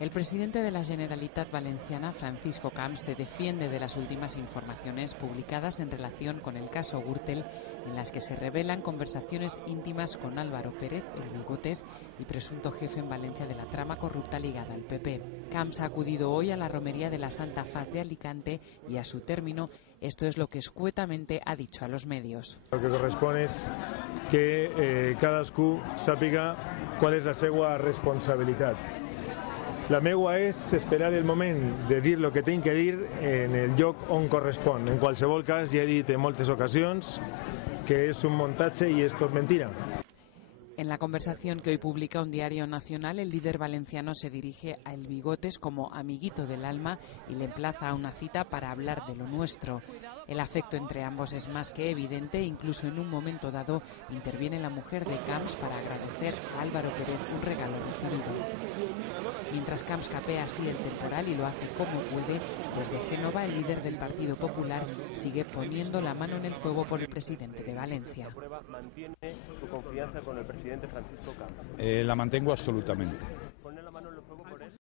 El presidente de la Generalitat Valenciana, Francisco Camps, se defiende de las últimas informaciones publicadas en relación con el caso Gürtel, en las que se revelan conversaciones íntimas con Álvaro Pérez, el Bigotes, y presunto jefe en Valencia de la trama corrupta ligada al PP. Camps ha acudido hoy a la romería de la Santa Faz de Alicante y a su término esto es lo que escuetamente ha dicho a los medios. Lo que corresponde es que cadascú sàpiga cuál es la seva responsabilitat. La meua és esperar el moment de dir el que tinc que dir en el lloc on correspon. En qualsevol cas, ja he dit en moltes ocasions que és un muntatge i és tot mentira. En la conversación que hoy publica un diario nacional, el líder valenciano se dirige a El Bigotes como amiguito del alma y le emplaza a una cita para hablar de lo nuestro. El afecto entre ambos es más que evidente, incluso en un momento dado interviene la mujer de Camps para agradecer a Álvaro Pérez un regalo recibido. Mientras Camps capea así el temporal y lo hace como puede, desde Génova el líder del Partido Popular sigue poniendo la mano en el fuego por el presidente de Valencia. ¿Mantiene su confianza con el presidente Francisco Camps? La mantengo absolutamente. ¿Pone la mano en el fuego por él?